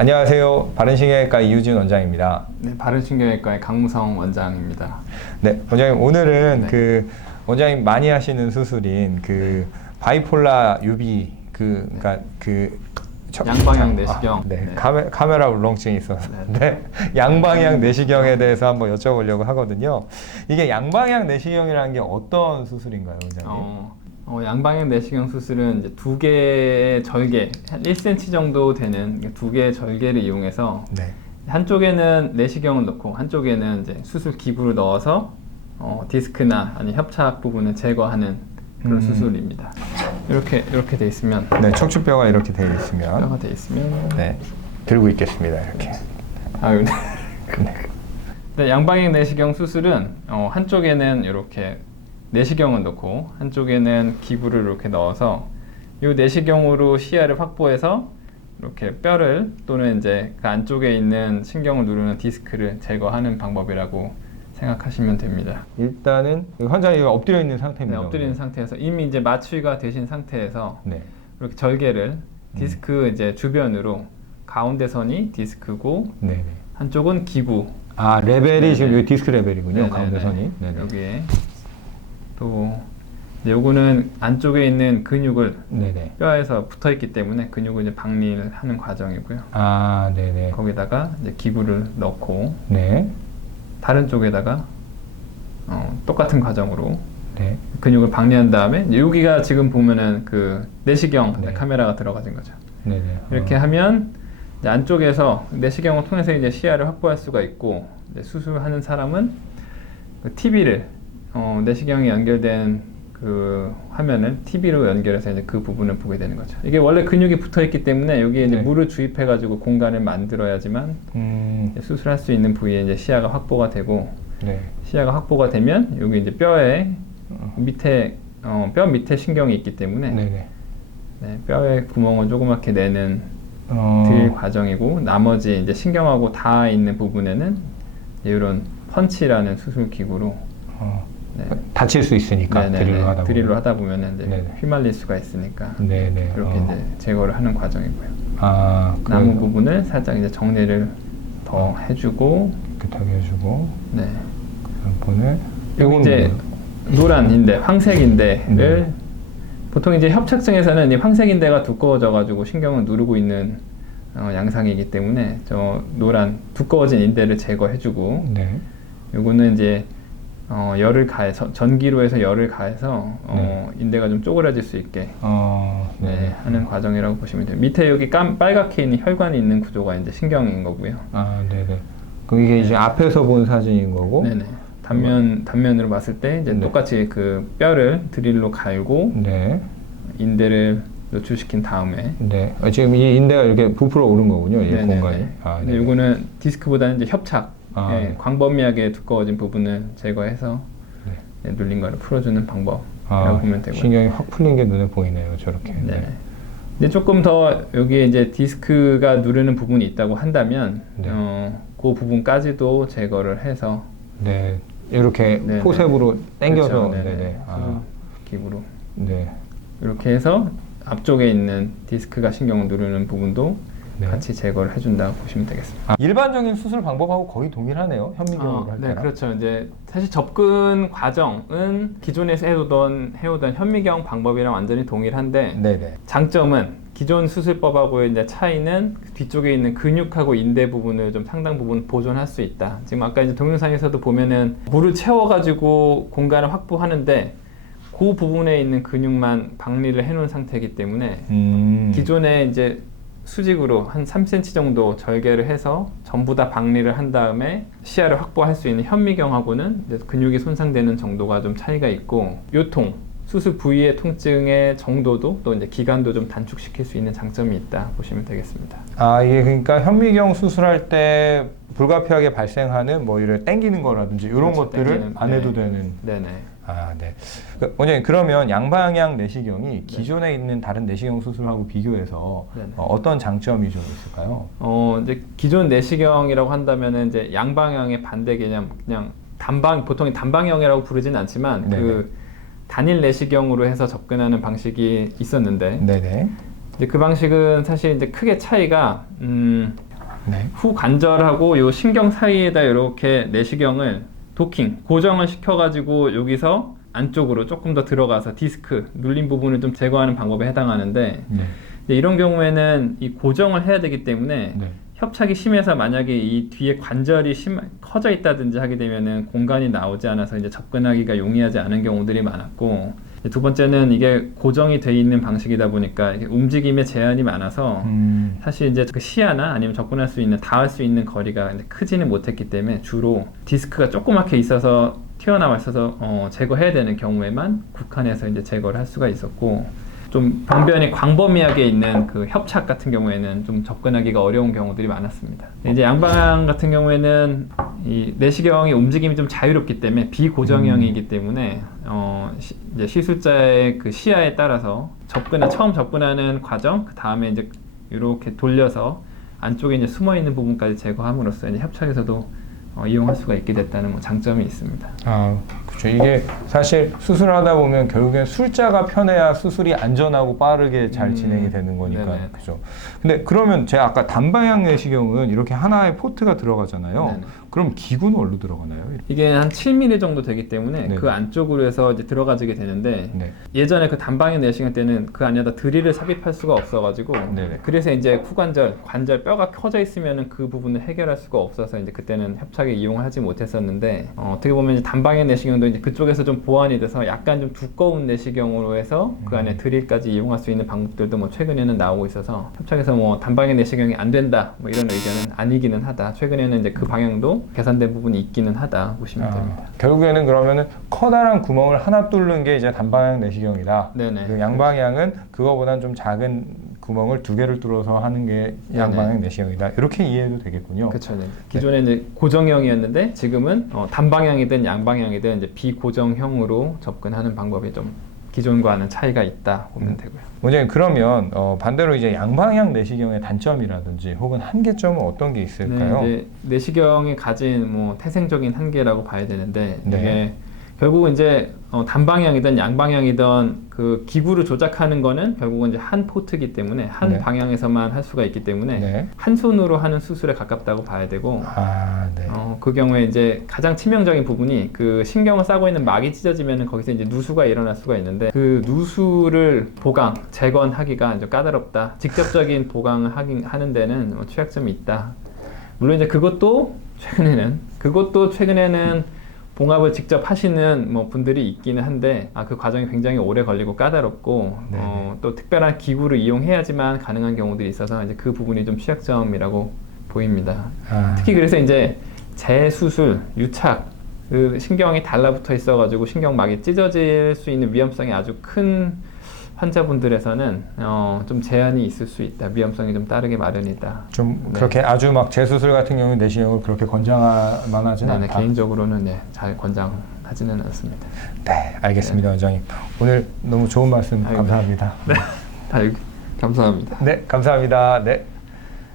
안녕하세요. 바른신경외과 이유진 원장입니다. 네, 바른신경외과의 강무성 원장입니다. 네, 원장님 오늘은 네. 원장님 많이 하시는 수술인 바이폴라 유비 그러니까 양방향 내시경. 네. 카메라 울렁증이 있어서 양방향 내시경에 대해서 한번 여쭤보려고 하거든요. 이게 양방향 내시경이라는 게 어떤 수술인가요, 원장님? 양방향 내시경 수술은 이제 두 개의 절개, 한 1cm 정도 되는 두 개의 절개를 이용해서 한쪽에는 내시경을 넣고 한쪽에는 이제 수술 기구를 넣어서 디스크나 아니 협착 부분을 제거하는 그런 수술입니다. 이렇게 돼 있으면 척추뼈가 이렇게 돼 있으면 뼈가 돼 있으면 들고 있겠습니다. 이렇게. 네, 양방향 내시경 수술은 한쪽에는 이렇게 내시경을 넣고 한쪽에는 기구를 이렇게 넣어서 이 내시경으로 시야를 확보해서 이렇게 뼈를 또는 이제 그 안쪽에 있는 신경을 누르는 디스크를 제거하는 방법이라고 생각하시면 됩니다. 일단은 환자가 엎드려 있는 상태입니다. 네, 엎드려 있는 상태에서 이미 이제 마취가 되신 상태에서 이렇게 절개를 디스크 이제 주변으로 가운데 선이 디스크고 한쪽은 기구. 레벨이 지금 여기 디스크 레벨이군요. 가운데 선이. 여기에 또 요거는 안쪽에 있는 근육을 뼈에서 붙어 있기 때문에 근육을 이제 박리를 하는 과정이고요. 거기다가 이제 기구를 넣고 다른 쪽에다가 똑같은 과정으로 근육을 박리한 다음에 여기가 지금 보면은 그 내시경 카메라가 들어가진 거죠. 이렇게 하면 이제 안쪽에서 내시경을 통해서 이제 시야를 확보할 수가 있고 이제 수술하는 사람은 그 TV를 내시경이 연결된 그 화면을 TV로 연결해서 이제 그 부분을 보게 되는 거죠. 이게 원래 근육이 붙어 있기 때문에 여기에 이제 물을 주입해 가지고 공간을 만들어야지만 수술할 수 있는 부위에 이제 시야가 확보가 되고 시야가 확보가 되면 여기 이제 뼈에 밑에 뼈 밑에 신경이 있기 때문에 뼈의 구멍을 조그맣게 내는 드릴 과정이고 나머지 이제 신경하고 닿아 있는 부분에는 이런 펀치라는 수술 기구로 다칠 수 있으니까 드릴로 하다 보면 이제 휘말릴 수가 있으니까 그렇게 이제 제거를 하는 과정이고요. 남은 부분을 살짝 이제 정리를 더 해주고 깨끗하게 해주고 부분을 여기 이제 노란 인대, 황색 인대를 보통 이제 협착증에서는 이 황색 인대가 두꺼워져가지고 신경을 누르고 있는 양상이기 때문에 저 노란 두꺼워진 인대를 제거해주고 요거는 이제 열을 가해서 전기로 해서 열을 가해서 인대가 좀 쪼그라질 수 있게 하는 과정이라고 보시면 돼요. 밑에 여기 빨갛게 있는 혈관이 있는 구조가 이제 신경인 거고요. 그럼 이게 이제 앞에서 본 사진인 거고. 단면으로 봤을 때 이제 똑같이 그 뼈를 드릴로 갈고 인대를 노출시킨 다음에 지금 이 인대가 이렇게 부풀어 오른 거군요. 이 공간이. 근데 이거는 디스크보다는 이제 협착. 광범위하게 두꺼워진 부분을 제거해서 눌린 거를 풀어주는 방법이라고 보면 되고요. 신경이 확 풀린 게 눈에 보이네요. 저렇게. 이제 조금 더 여기에 이제 디스크가 누르는 부분이 있다고 한다면 그 부분까지도 제거를 해서 이렇게 포셉으로 당겨서 기구로 이렇게 해서 앞쪽에 있는 디스크가 신경을 누르는 부분도 같이 제거를 해준다고 보시면 되겠습니다. 일반적인 수술 방법하고 거의 동일하네요. 현미경으로 할 때랑. 그렇죠. 이제 사실 접근 과정은 기존에서 해오던 현미경 방법이랑 완전히 동일한데 장점은 기존 수술법하고의 이제 차이는 뒤쪽에 있는 근육하고 인대 부분을 좀 상당 부분 보존할 수 있다. 지금 아까 이제 동영상에서도 보면은 물을 채워가지고 공간을 확보하는데 그 부분에 있는 근육만 박리를 해놓은 상태이기 때문에 기존에 이제 수직으로 한 3cm 정도 절개를 해서 전부 다 박리를 한 다음에 시야를 확보할 수 있는 현미경하고는 이제 근육이 손상되는 정도가 좀 차이가 있고 요통, 수술 부위의 통증의 정도도 또 이제 기간도 좀 단축시킬 수 있는 장점이 있다 보시면 되겠습니다. 이게 그러니까 현미경 수술할 때 불가피하게 발생하는 뭐 이런 당기는 거라든지 이런 것들을 안 해도 되는. 원장님 그러면 양방향 내시경이 기존에 있는 다른 내시경 수술하고 비교해서 어떤 장점이 좀 있을까요? 이제 기존 내시경이라고 한다면은 이제 양방향의 반대 개념, 그냥 보통 단방형이라고 부르지는 않지만 그 단일 내시경으로 해서 접근하는 방식이 있었는데 이제 그 방식은 사실 이제 크게 차이가 네. 후 관절하고 요 신경 사이에다 이렇게 내시경을 도킹, 고정을 시켜가지고 여기서 안쪽으로 조금 더 들어가서 디스크, 눌린 부분을 좀 제거하는 방법에 해당하는데 네. 이런 경우에는 이 고정을 해야 되기 때문에 네. 협착이 심해서 만약에 이 뒤에 관절이 커져 있다든지 하게 되면은 공간이 나오지 않아서 이제 접근하기가 용이하지 않은 경우들이 많았고, 두 번째는 이게 고정이 돼 있는 방식이다 보니까 움직임에 제한이 많아서 사실 이제 그 시야나 아니면 접근할 수 있는, 닿을 수 있는 거리가 크지는 못했기 때문에 주로 디스크가 조그맣게 있어서 튀어나와 있어서 제거해야 되는 경우에만 국한해서 이제 제거를 할 수가 있었고, 좀 병변이 광범위하게 있는 그 협착 같은 경우에는 좀 접근하기가 어려운 경우들이 많았습니다. 이제 양방향 같은 경우에는 이 내시경의 움직임이 좀 자유롭기 때문에 비고정형이기 때문에 이제 시술자의 그 시야에 따라서 처음 접근하는 과정, 그 다음에 이제 이렇게 돌려서 안쪽에 이제 숨어 있는 부분까지 제거함으로써 이제 협착에서도 이용할 수가 있게 됐다는 뭐 장점이 있습니다. 아, 그렇죠. 이게 사실 수술하다 보면 결국엔 술자가 편해야 수술이 안전하고 빠르게 잘 진행이 되는 거니까. 네네. 그죠. 근데 그러면 제가 아까 단방향 내시경은 이렇게 하나의 포트가 들어가잖아요. 네네. 그럼 기구는 어디로 들어가나요? 이게 한 7mm 정도 되기 때문에 네. 그 안쪽으로 해서 이제 들어가지게 되는데 네. 예전에 그 단방향 내시경 때는 그 안에다 드릴을 삽입할 수가 없어가지고 네네. 그래서 이제 관절 뼈가 커져 있으면은 그 부분을 해결할 수가 없어서 이제 그때는 협착에 이용을 하지 못했었는데 어떻게 보면 이제 단방향 내시경도 이제 그쪽에서 좀 보완이 돼서 약간 좀 두꺼운 내시경으로 해서 그 안에 드릴까지 이용할 수 있는 방법들도 뭐 최근에는 나오고 있어서 협착에서 뭐 단방향 내시경이 안 된다 뭐 이런 의견은 아니기는 하다. 최근에는 이제 그 방향도 개선된 부분이 있기는 하다 보시면 됩니다. 결국에는 그러면은 커다란 구멍을 하나 뚫는 게 이제 단방향 내시경이다. 네네. 그 양방향은 그거보다는 좀 작은 구멍을 두 개를 뚫어서 하는 게 양방향 내시경이다. 이렇게 이해해도 되겠군요. 그렇죠. 네. 기존에 이제 고정형이었는데 지금은 단방향이든 양방향이든 이제 비고정형으로 접근하는 방법이 좀 기존과는 차이가 있다 보면 되고요. 원장님 그러면 반대로 이제 양방향 내시경의 단점이라든지 혹은 한계점은 어떤 게 있을까요? 네, 이제 내시경이 가진 뭐 태생적인 한계라고 봐야 되는데 네. 이게 결국은 이제 단방향이든 양방향이든 그 기구를 조작하는 거는 결국은 이제 한 포트이기 때문에 한 네. 방향에서만 할 수가 있기 때문에 네. 한 손으로 하는 수술에 가깝다고 봐야 되고 네. 그 경우에 이제 가장 치명적인 부분이 그 신경을 싸고 있는 막이 찢어지면은 거기서 이제 누수가 일어날 수가 있는데 그 누수를 재건하기가 이제 까다롭다. 직접적인 보강을 하는 데는 취약점이 있다. 물론 이제 그것도 최근에는 봉합을 직접 하시는 뭐 분들이 있기는 한데 그 과정이 굉장히 오래 걸리고 까다롭고 또 특별한 기구를 이용해야지만 가능한 경우들이 있어서 이제 그 부분이 좀 취약점이라고 보입니다. 특히 그래서 이제 재수술, 유착, 그 신경이 달라붙어 있어가지고 신경막이 찢어질 수 있는 위험성이 아주 큰 환자분들에서는 좀 제한이 있을 수 있다. 위험성이 좀 따르게 마련이다. 좀 네. 그렇게 아주 막 재수술 같은 경우는 내시경을 그렇게 권장할 만하지는 않다. 개인적으로는 잘 권장하지는 않습니다. 네, 알겠습니다, 원장님. 오늘 너무 좋은 말씀 감사합니다. 네, 감사합니다. 네, 감사합니다. 네.